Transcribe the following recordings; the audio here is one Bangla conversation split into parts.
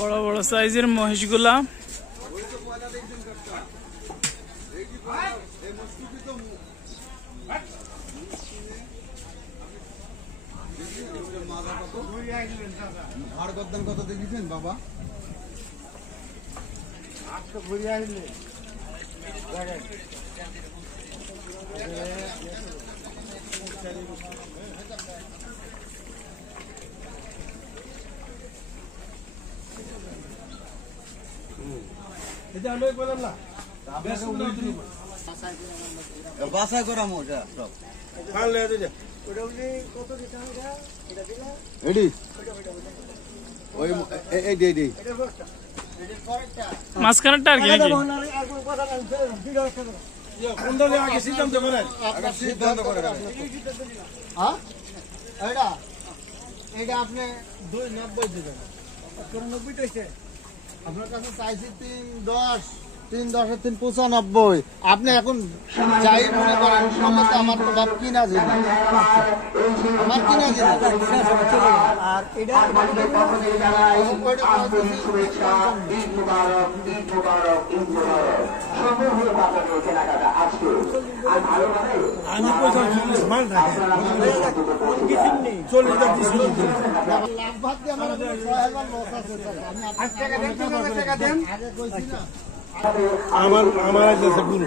বড় বড় সাইজের মহিষগুলা। কত দেখেছেন বাবা? ঘুরে আসলে বাসায় করা মোটা সব মাঝখানেরটা আর কি নাকি? এটা আপনি 290 দিবেন, 94 আপনার কাছে চাইছি 310, 395। আপনি এখন যাই মনে করেন সমস্ত আমার তো বাপ কিনা জিনিস, আমার কিনা জিনিস। আর এটা আমার আছে গুরু,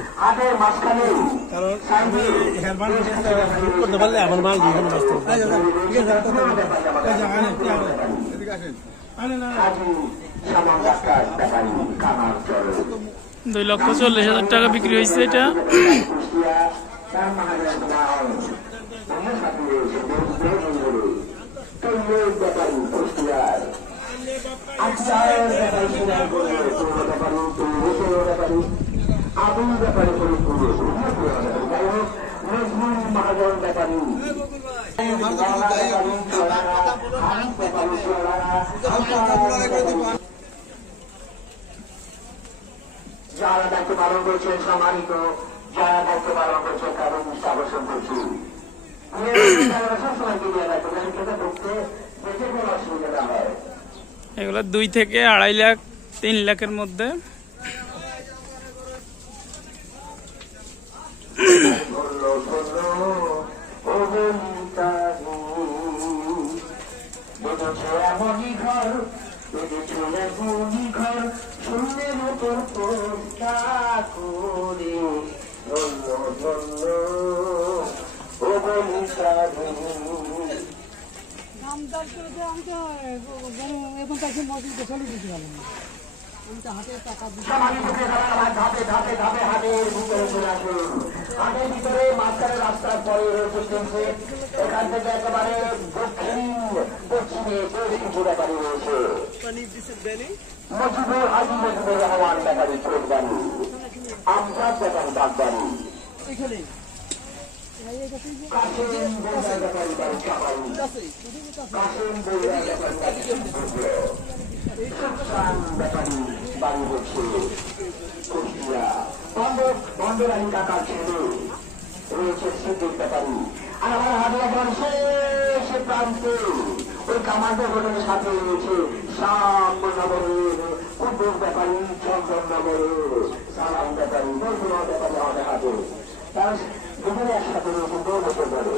কারণ আমি হেয়ারবান করতে পারলে আমার মাল দিয়ে $2,40,000 টাকা বিক্রি হয়েছে এটা। যারা দায়িত্ব পালন করছেন সম্মানিত, যারা দায়িত্ব পালন করছেন তাদের নিষ্ঠা অবশ্যই করছি। এগুলো 2 থেকে 2.5 লাখ 3 লাখের মধ্যে। হাটের ভিতরে মাঝখানে রাস্তার পরে রয়েছে, এখান থেকে একেবারে দক্ষিণ পশ্চিমে পরিস্থিতি ব্যাপারী রয়েছে মজিবুর হাজি মজিবুর রহমান ব্যাপারী চোখবাড়ি, আমজাদ ব্যাপারী বাগবাড়ি, কাসেম বইয়া ব্যাপারী বাড়ি চাপাই, কাসেম বইয়া ব্যাপারী ব্যাপারী বাড়ি হচ্ছে কুষ্টিয়া। বন্দরানী কাকার ছেলে রয়েছে সিদ্দিক ব্যাপারী। আর আমার হাতিয়ার শেষ প্রান্তে ওই কামান্ডার হোটেলের সাথে রয়েছে শ্যামনগরের কুদ্দুস ব্যাপারী, চন্দননগরের সালাম ব্যাপারী, বৈষ্ণব ব্যাপারী আমাদের হাতে। তার দুপুরে একসাথে রয়েছে দৌলতের দলে।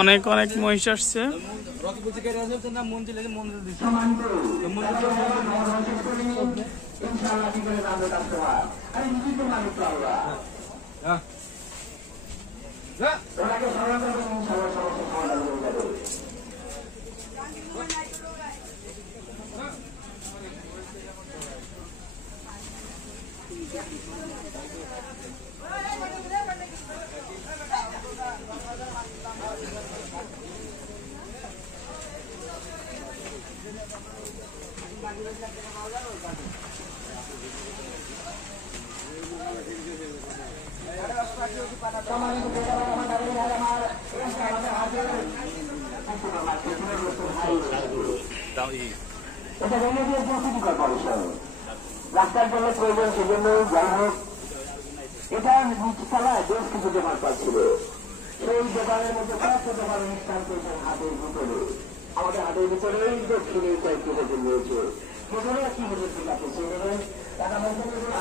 অনেক অনেক মহিষ আসছে। এটা হইলে যে একজন সিটি কর্পোরেশন রাস্তার জন্য প্রয়োজন, সেজন্য যাই হোক এটা নিচতলায় বেশ কিছু দোকান পাচ্ছিল। সেই দোকানের মধ্যে কয়েকটা দোকান অনুষ্ঠান করেছেন হাটের ভিতরে। আমাদের হাটের ভিতরে দক্ষিণে কয়েকটি হোটেল রয়েছে, সেখানে একটি হোটেল ঠিক আছে, সেখানে টাকা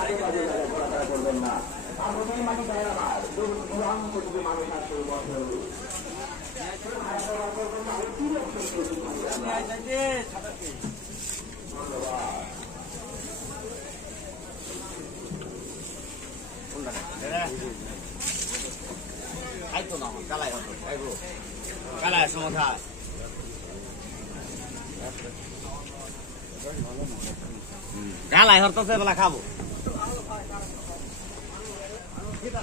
আগে কাজে ঘোরাফেরা করবেন না। আর হোটেল মাটি দেয় আমার দুরাম যদি মানুষ আসে বছর গালাই হরতেছে বেলা খাবো। এটা